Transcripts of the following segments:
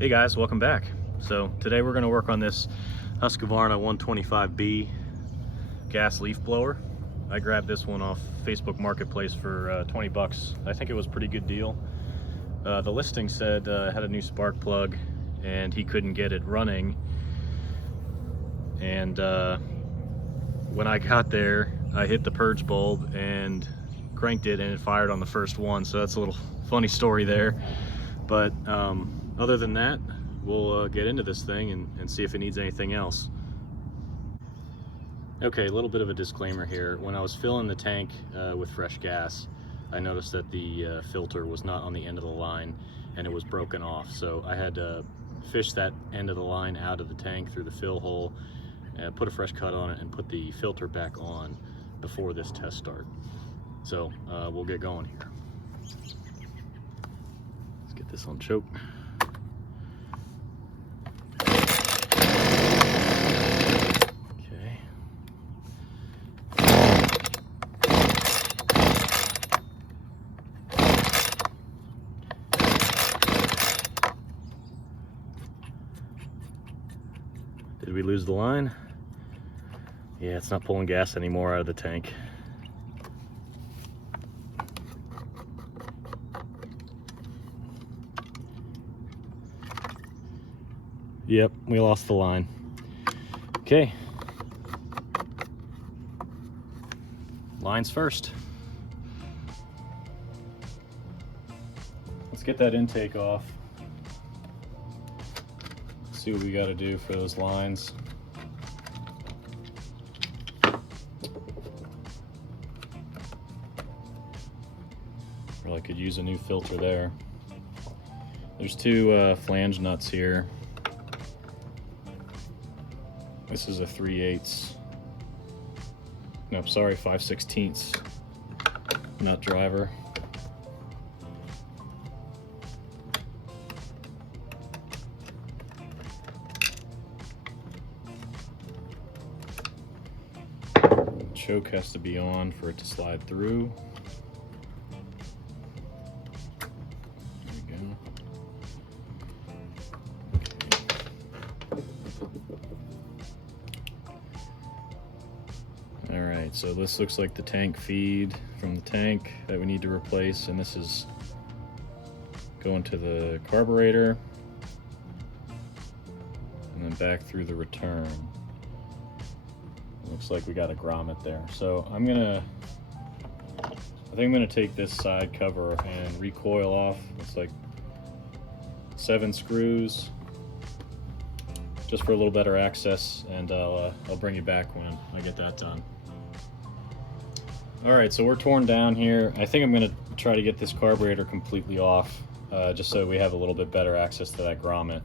Hey guys, welcome back. So today we're going to work on this Husqvarna 125B gas leaf blower. I grabbed this one off Facebook Marketplace for 20 bucks. I think it was a pretty good deal. The listing said it had a new spark plug and he couldn't get it running. And when I got there, I hit the purge bulb and cranked it and it fired on the first one. So that's a little funny story there. But other than that, we'll get into this thing and see if it needs anything else. Okay, a little bit of a disclaimer here. When I was filling the tank with fresh gas, I noticed that the filter was not on the end of the line and it was broken off. So I had to fish that end of the line out of the tank through the fill hole, put a fresh cut on it, and put the filter back on before this test start. So we'll get going here. Let's get this on choke. Okay. Did we lose the line? Yeah, it's not pulling gas anymore out of the tank. Yep, we lost the line. Okay. Lines first. Let's get that intake off. See what we got to do for those lines. Really could use a new filter there. There's two flange nuts here. This is a 3/8. No, sorry, 5/16 nut driver. Choke has to be on for it to slide through. There we go. Okay. All right, so this looks like the tank feed from the tank that we need to replace, and this is going to the carburetor and then back through the return. Looks like we got a grommet there. So I think I'm gonna take this side cover and recoil off. It's like 7 screws, just for a little better access, and I'll bring you back when I get that done. All right, so we're torn down here. I think I'm gonna try to get this carburetor completely off, just so we have a little bit better access to that grommet.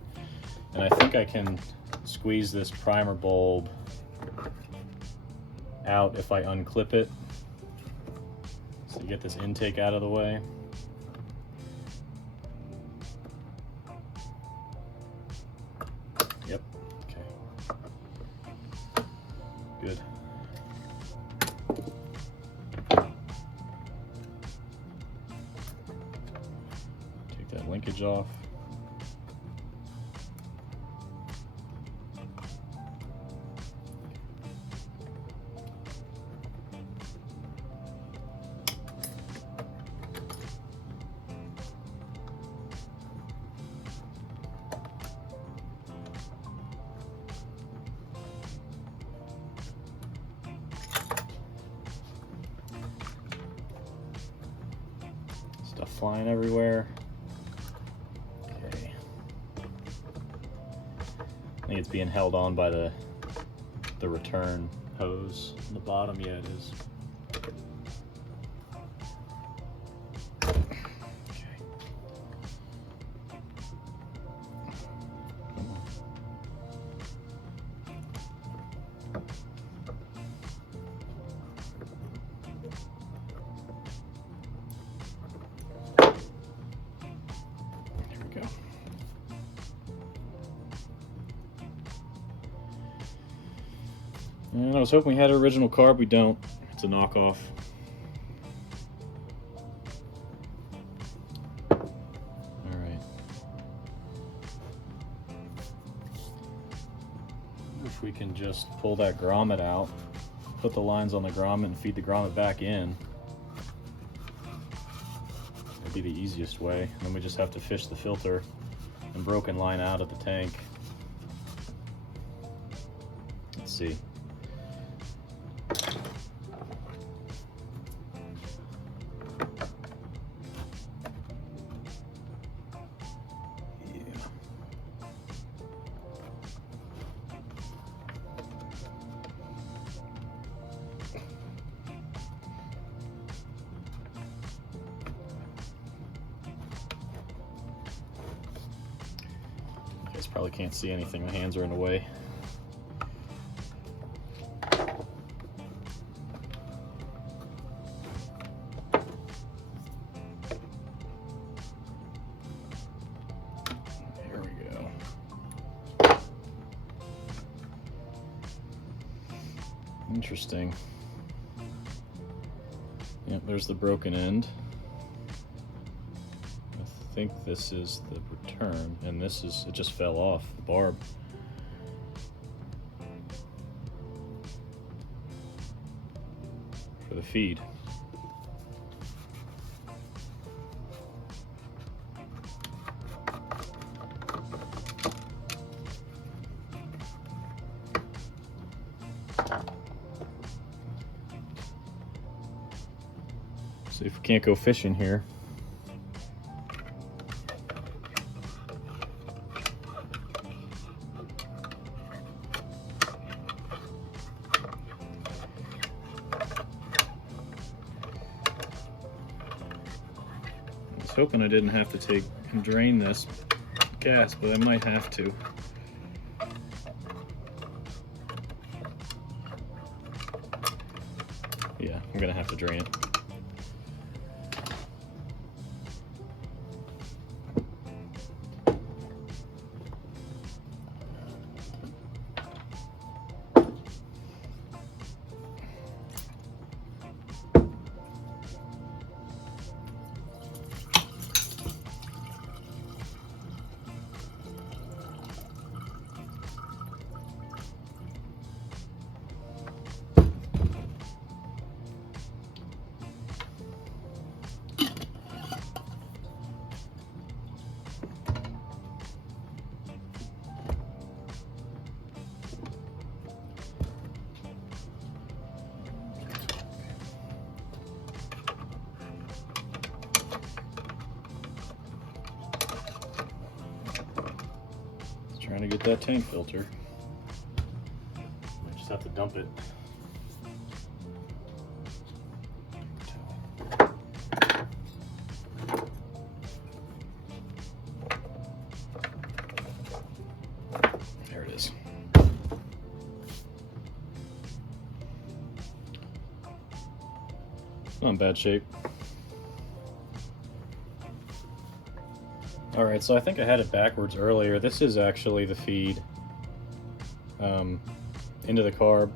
And I think I can squeeze this primer bulb out if I unclip it, so you get this intake out of the way. Yep, okay, good. Take that linkage off. Stuff flying everywhere. Okay. I think it's being held on by the return hose on the bottom. Yeah, it is. And I was hoping we had an original carb. We don't. It's a knockoff. If we can just pull that grommet out, put the lines on the grommet and feed the grommet back in. That'd be the easiest way. And then we just have to fish the filter and broken line out of the tank. Let's see. You guys probably can't see anything, my hands are in the way. There we go. Interesting. Yep, there's the broken end. I think this is the return, and this is, it just fell off the barb. For the feed. See if we can't go fishing here. I was hoping I didn't have to take and drain this gas, but I might have to. Yeah, I'm gonna have to drain it. Trying to get that tank filter. I just have to dump it. There it is. Not in bad shape. Alright, so I think I had it backwards earlier. This is actually the feed into the carb.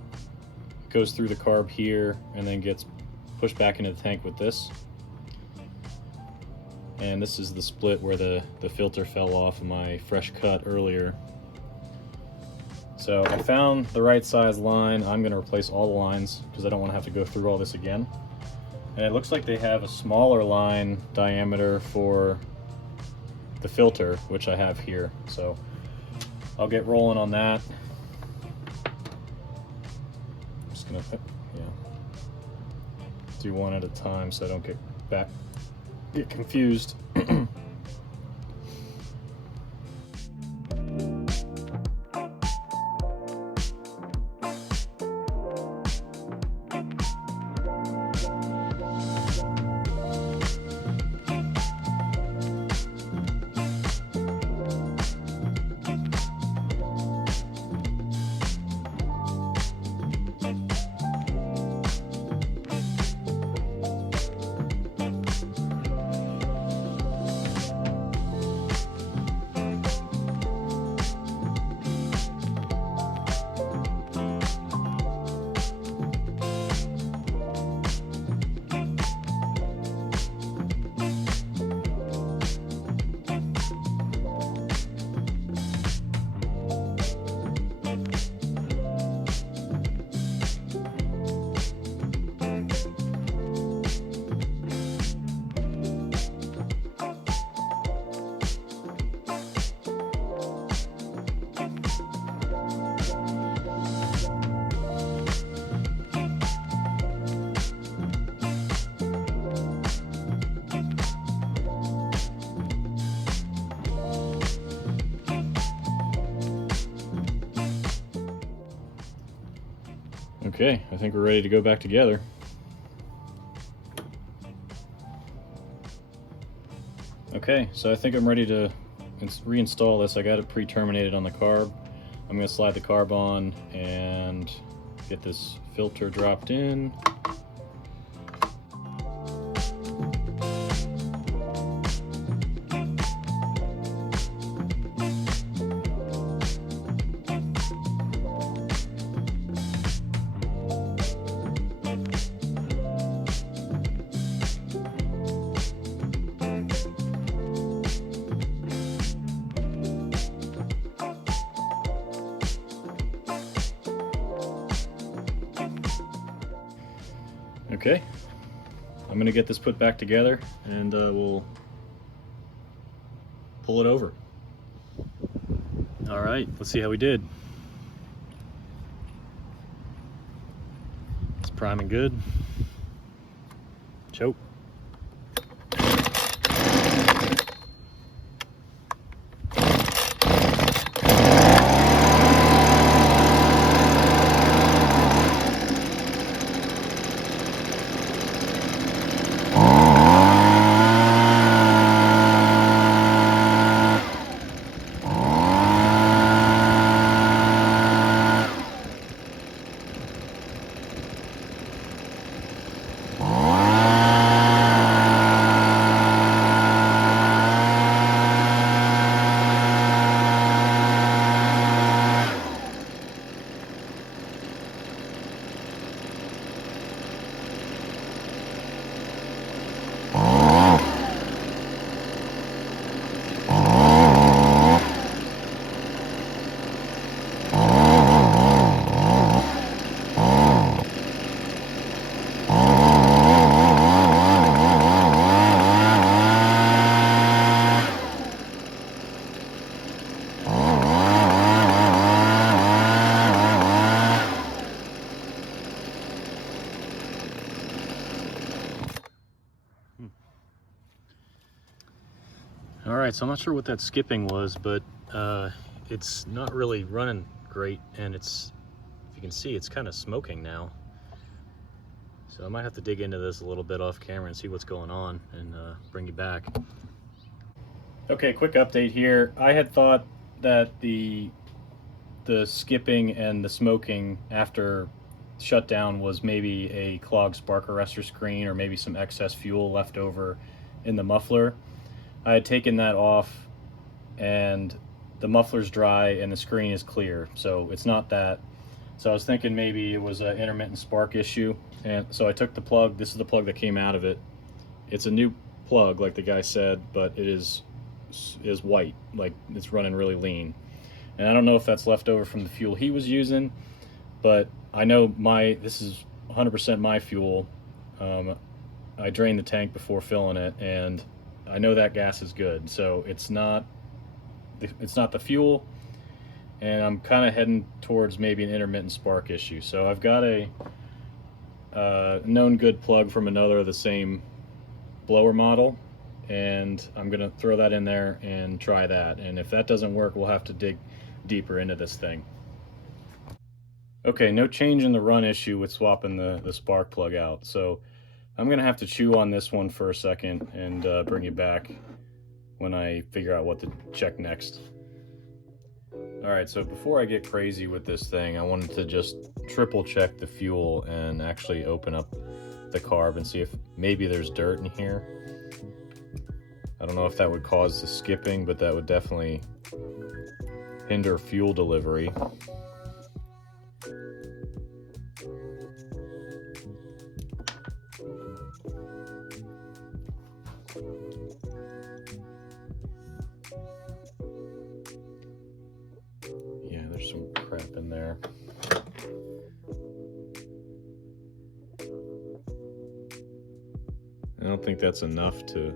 It goes through the carb here and then gets pushed back into the tank with this. And this is the split where the filter fell off of my fresh cut earlier. So I found the right size line. I'm going to replace all the lines because I don't want to have to go through all this again. And it looks like they have a smaller line diameter for the filter, which I have here, so I'll get rolling on that. I'm just gonna do one at a time so I don't get confused. Okay, I think we're ready to go back together. Okay, so I think I'm ready to reinstall this. I got it pre-terminated on the carb. I'm going to slide the carb on and get this filter dropped in. Okay, I'm gonna get this put back together and we'll pull it over. All right, let's see how we did. It's priming good. Choke. All right, so I'm not sure what that skipping was, but it's not really running great, and it's, if you can see, it's kind of smoking now. So I might have to dig into this a little bit off camera and see what's going on and bring you back. Okay, quick update here. I had thought that the skipping and the smoking after shutdown was maybe a clogged spark arrestor screen or maybe some excess fuel left over in the muffler. I had taken that off and the muffler's dry and the screen is clear, so it's not that. So I was thinking maybe it was an intermittent spark issue, and so I took the plug. This is the plug that came out of it. It's a new plug, like the guy said, but it is white, like it's running really lean. And I don't know if that's left over from the fuel he was using, but I know this is 100% my fuel. I drained the tank before filling it, and I know that gas is good, so it's not the fuel, and I'm kind of heading towards maybe an intermittent spark issue. So I've got a known good plug from another of the same blower model, and I'm gonna throw that in there and try that, and if that doesn't work, we'll have to dig deeper into this thing. Okay, no change in the run issue with swapping the spark plug out, so I'm gonna have to chew on this one for a second and bring you back when I figure out what to check next. All right, so before I get crazy with this thing, I wanted to just triple check the fuel and actually open up the carb and see if maybe there's dirt in here. I don't know if that would cause the skipping, but that would definitely hinder fuel delivery. Yeah, there's some crap in there. I don't think that's enough to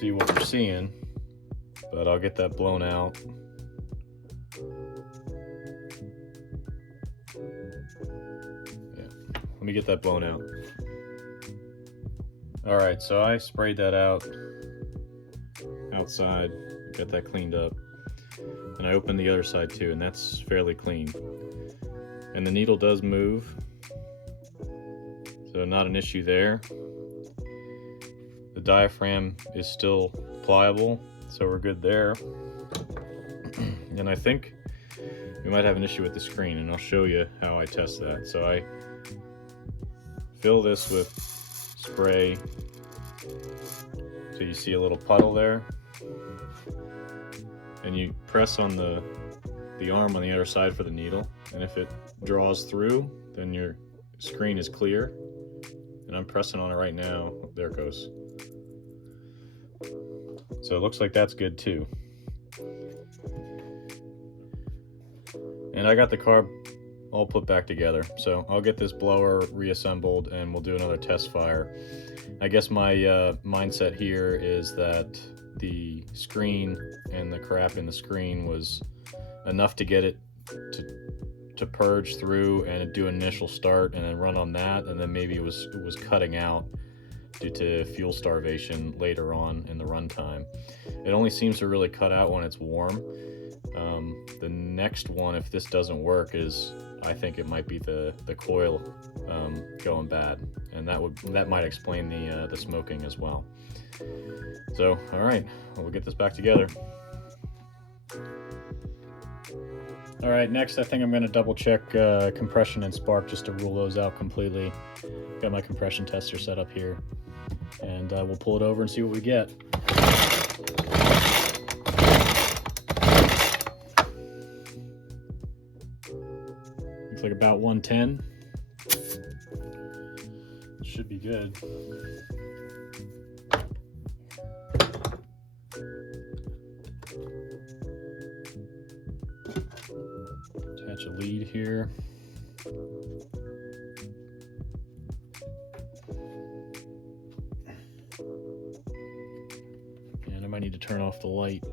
see what we're seeing, but I'll get that blown out. Yeah, let me get that blown out. All right, so I sprayed that out outside, got that cleaned up, and I opened the other side too, and that's fairly clean. and the needle does move, so not an issue there. The diaphragm is still pliable, so we're good there. And I think we might have an issue with the screen, and I'll show you how I test that. So I fill this with spray, so you see a little puddle there, and you press on the arm on the other side for the needle, and if it draws through, then your screen is clear. And I'm pressing on it right now. There it goes. So it looks like that's good too. And I got the carb all put back together, so I'll get this blower reassembled and we'll do another test fire. I guess my mindset here is that the screen and the crap in the screen was enough to get it to purge through and do an initial start and then run on that, and then maybe it was cutting out due to fuel starvation later on in the runtime. It only seems to really cut out when it's warm. The next one, if this doesn't work, is I think it might be the coil going bad, and that might explain the smoking as well. So all right, we'll get this back together. All right, next I think I'm going to double check compression and spark just to rule those out completely. Got my compression tester set up here, and we'll pull it over and see what we get. Looks like about 110. Should be good. Attach a lead here. And I might need to turn off the light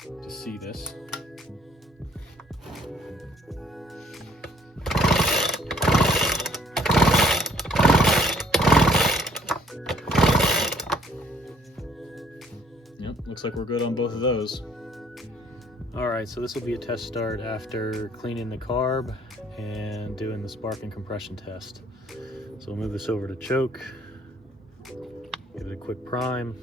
to see this. Yep, looks like we're good on both of those. Alright, so this will be a test start after cleaning the carb and doing the spark and compression test. So we'll move this over to choke, give it a quick prime.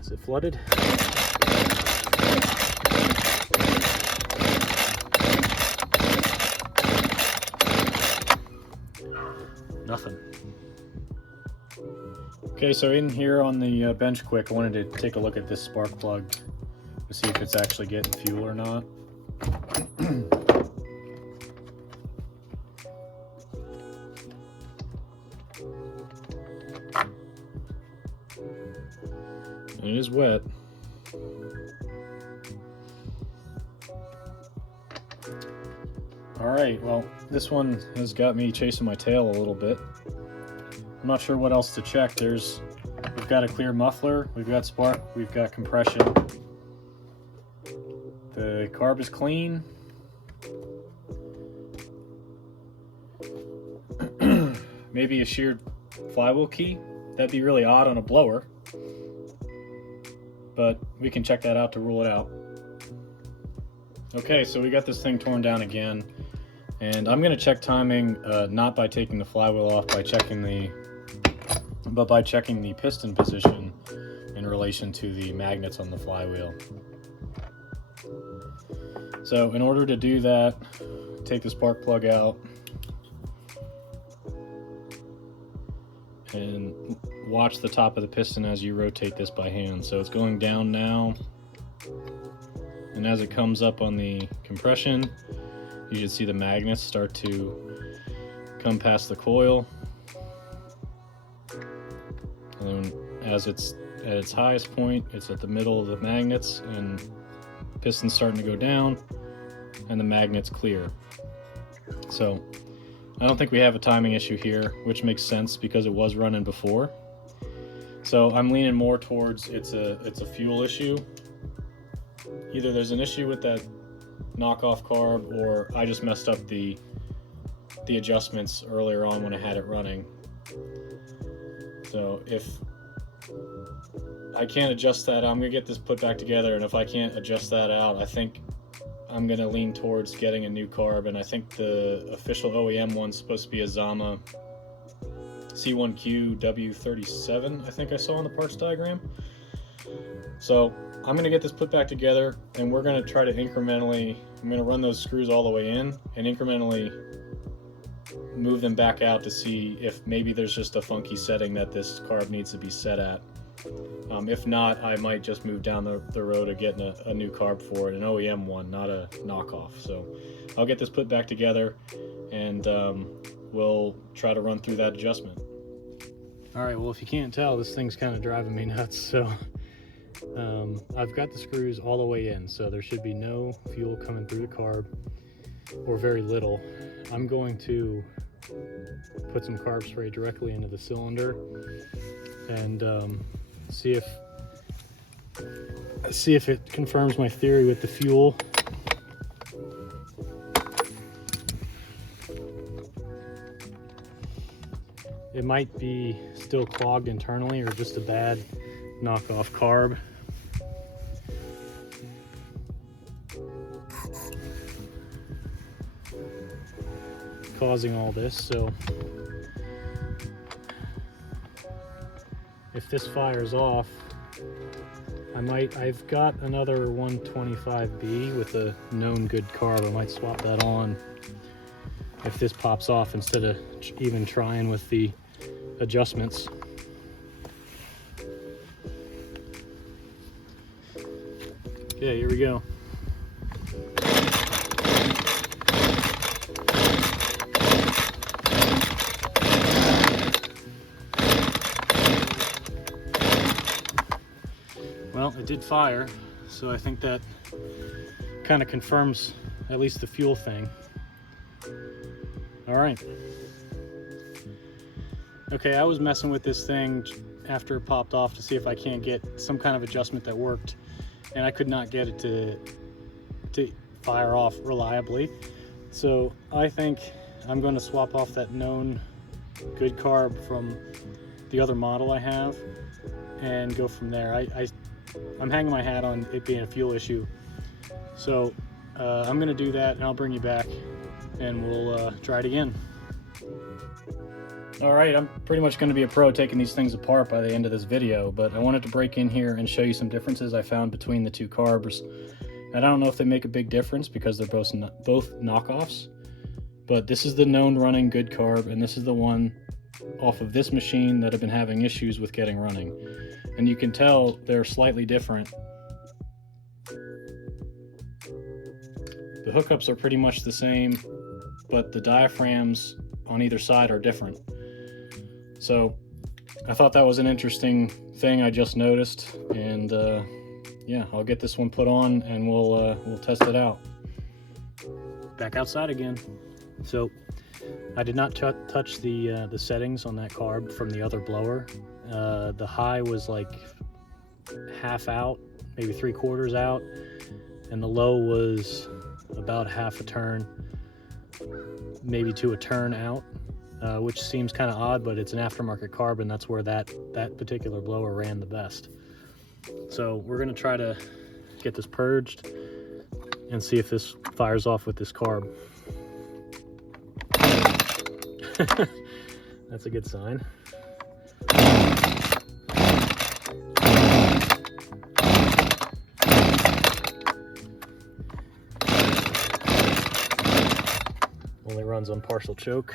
Is it flooded? Nothing. Okay, so in here on the bench quick, I wanted to take a look at this spark plug to see if it's actually getting fuel or not. And it is wet. All right, well, this one has got me chasing my tail a little bit. I'm not sure what else to check. We've got a clear muffler, we've got spark, we've got compression. The carb is clean. Maybe a sheared flywheel key. That'd be really odd on a blower, but we can check that out to rule it out. Okay, so we got this thing torn down again, and I'm going to check timing not by taking the flywheel off, but by checking the piston position in relation to the magnets on the flywheel. So in order to do that, take the spark plug out and watch the top of the piston as you rotate this by hand. So it's going down now, and as it comes up on the compression, you should see the magnets start to come past the coil. And then as it's at its highest point, it's at the middle of the magnets, and the piston's starting to go down and the magnets clear. So I don't think we have a timing issue here, which makes sense because it was running before. So I'm leaning more towards it's a fuel issue. Either there's an issue with that knockoff carb, or I just messed up the the adjustments earlier on when I had it running. So if I can't adjust that, I'm gonna get this put back together, and if I can't adjust that out, I think I'm gonna lean towards getting a new carb. And I think the official OEM one's supposed to be a ZAMA C1Q-W37, I think I saw on the parts diagram. So I'm gonna get this put back together, and we're gonna try to incrementally, I'm gonna run those screws all the way in and incrementally move them back out to see if maybe there's just a funky setting that this carb needs to be set at. If not, I might just move down the road of getting a new carb for it, an OEM one, not a knockoff. So I'll get this put back together, and we'll try to run through that adjustment. All right, well, if you can't tell, this thing's kind of driving me nuts. So I've got the screws all the way in, so there should be no fuel coming through the carb, or very little. I'm going to put some carb spray directly into the cylinder and see if it confirms my theory with the fuel. It might be still clogged internally, or just a bad knockoff carb. Causing all this. So if this fires off, I've got another 125B with a known good carb. I might swap that on if this pops off, instead of even trying with the adjustments. Yeah, here we go. Well, it did fire, so I think that kind of confirms at least the fuel thing. All right. Okay, I was messing with this thing after it popped off to see if I can't get some kind of adjustment that worked, and I could not get it to fire off reliably. So I think I'm going to swap off that known good carb from the other model I have and go from there. I'm hanging my hat on it being a fuel issue. So I'm going to do that, and I'll bring you back and we'll try it again. All right, I'm pretty much going to be a pro taking these things apart by the end of this video, but I wanted to break in here and show you some differences I found between the two carbs. And I don't know if they make a big difference because they're both knockoffs, but this is the known running good carb, and this is the one off of this machine that I've been having issues with getting running. And you can tell they're slightly different. The hookups are pretty much the same, but the diaphragms on either side are different. So I thought that was an interesting thing I just noticed, and yeah, I'll get this one put on and we'll test it out. Back outside again. So I did not touch the settings on that carb from the other blower. The high was like half out, maybe 3/4 out, and the low was about half a turn, maybe to a turn out, which seems kind of odd, but it's an aftermarket carb, and that's where that particular blower ran the best. So we're going to try to get this purged and see if this fires off with this carb. That's a good sign. Only runs on partial choke.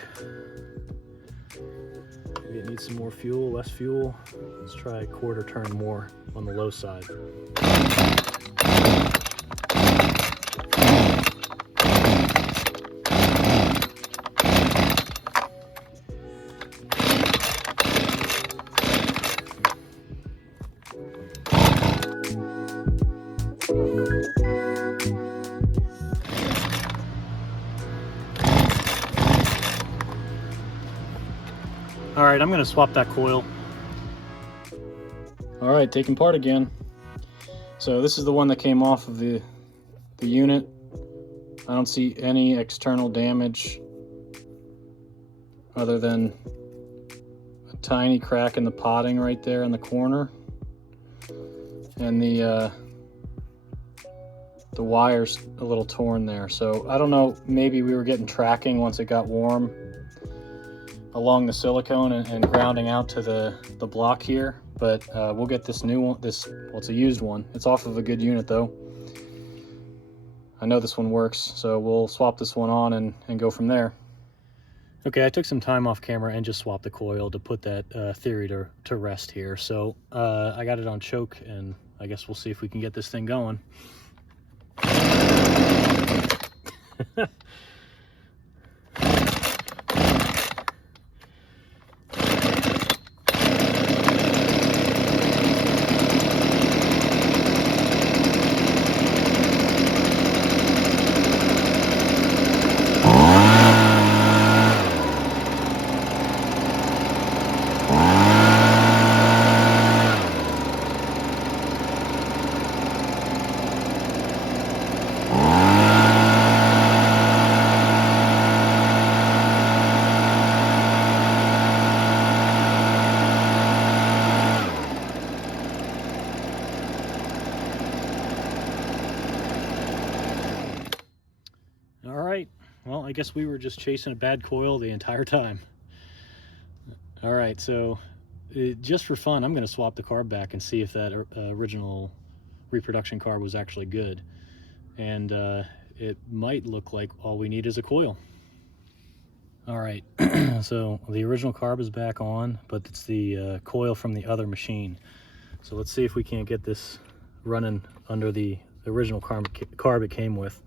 Maybe it needs some more fuel, less fuel. Let's try a 1/4 turn more on the low side. All right, I'm going to swap that coil. All right, taking part again. So this is the one that came off of the unit. I don't see any external damage other than a tiny crack in the potting right there in the corner, and the wire's a little torn there. So I don't know, maybe we were getting tracking once it got warm along the silicone and grounding out to the block here. But we'll get this new one, well, it's a used one. It's off of a good unit though. I know this one works, so we'll swap this one on and go from there. Okay, I took some time off camera and just swapped the coil to put that theory to rest here. So I got it on choke, and I guess we'll see if we can get this thing going. All right, well, I guess we were just chasing a bad coil the entire time. All right, so just for fun, I'm going to swap the carb back and see if that original reproduction carb was actually good. And it might look like all we need is a coil. All right, so the original carb is back on, but it's the coil from the other machine. So let's see if we can't get this running under the original carb it came with.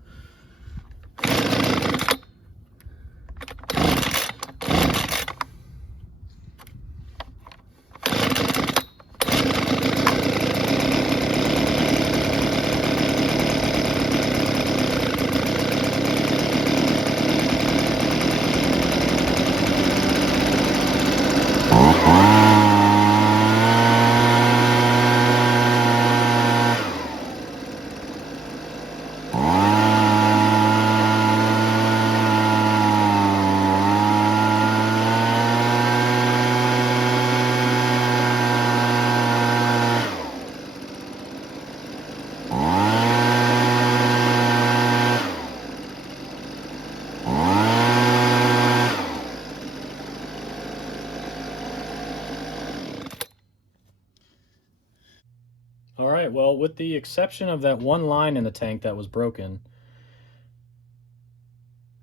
All right, well, with the exception of that one line in the tank that was broken,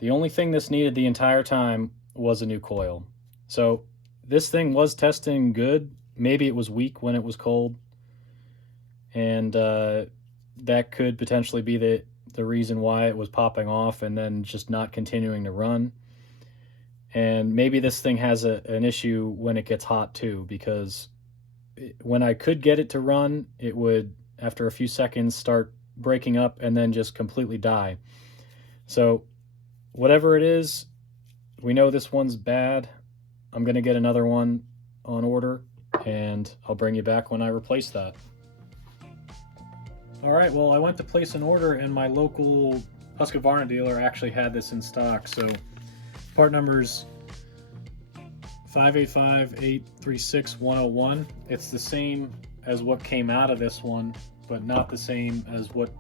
the only thing this needed the entire time was a new coil. So this thing was testing good. Maybe it was weak when it was cold, and that could potentially be the reason why it was popping off and then just not continuing to run. And maybe this thing has an issue when it gets hot too, because when I could get it to run, it would, after a few seconds, start breaking up and then just completely die. So whatever it is, we know this one's bad. I'm going to get another one on order, and I'll bring you back when I replace that. All right, well, I went to place an order, and my local Husqvarna dealer actually had this in stock. So part number's 585-836-101. It's the same as what came out of this one, but not the same as what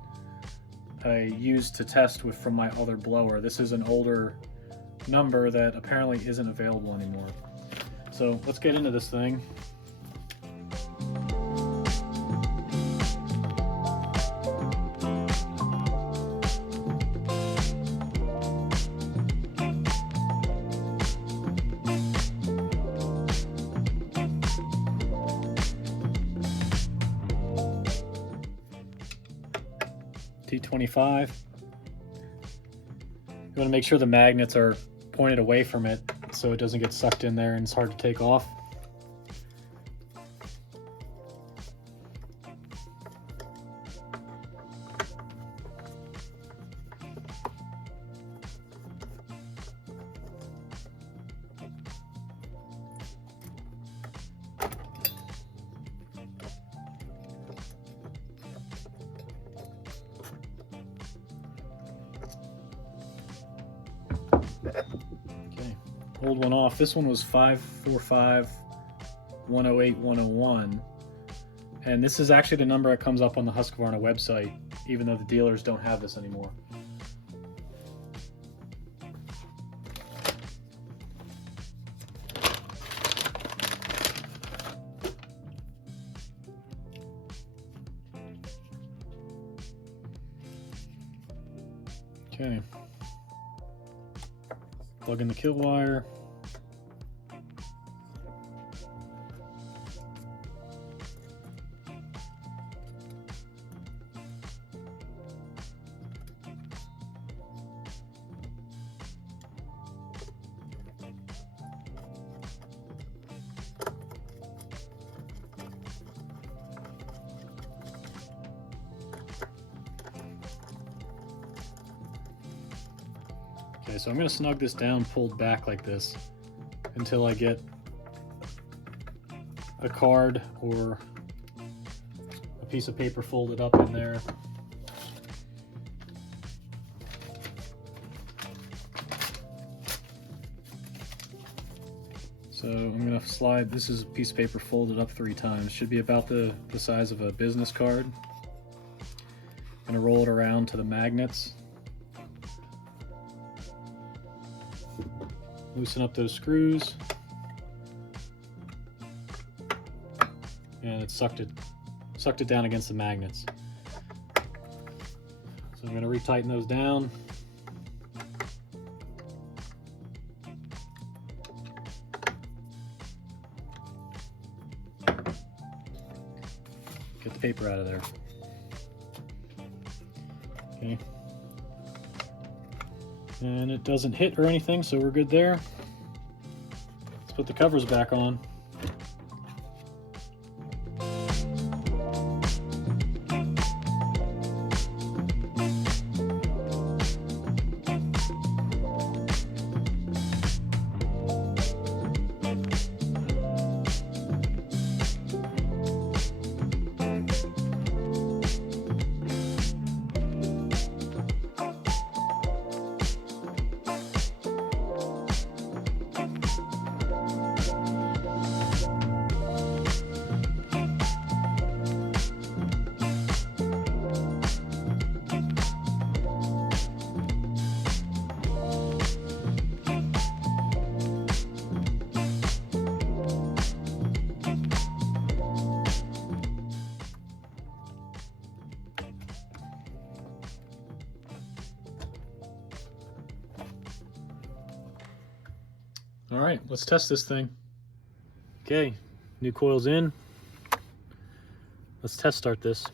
I used to test with from my other blower. This is an older number that apparently isn't available anymore. So let's get into this thing. T25. You want to make sure the magnets are pointed away from it so it doesn't get sucked in there and it's hard to take off. Okay, old one off. This one was 545 108 101, and this is actually the number that comes up on the Husqvarna website, even though the dealers don't have this anymore. Okay, plug in the kill wire. Okay, so I'm going to snug this down pulled back like this until I get a card or a piece of paper folded up in there. So I'm going to slide, this is a piece of paper folded up 3 times. Should be about the size of a business card. I'm going to roll it around to the magnets. Loosen up those screws, and it sucked it down against the magnets. So I'm going to retighten those down. Get the paper out of there. Okay. And it doesn't hit or anything, so we're good there. Let's put the covers back on. All right, let's test this thing. Okay, new coil's in. Let's test start this.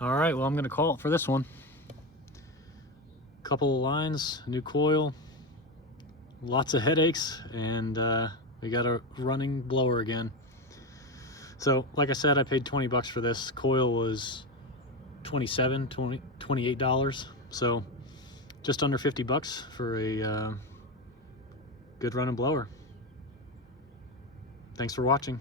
All right, well, I'm going to call it for this one. Couple of lines, new coil, lots of headaches, and we got a running blower again. So, like I said, I paid 20 bucks for this. Coil was $28. So, just under 50 bucks for a good running blower. Thanks for watching.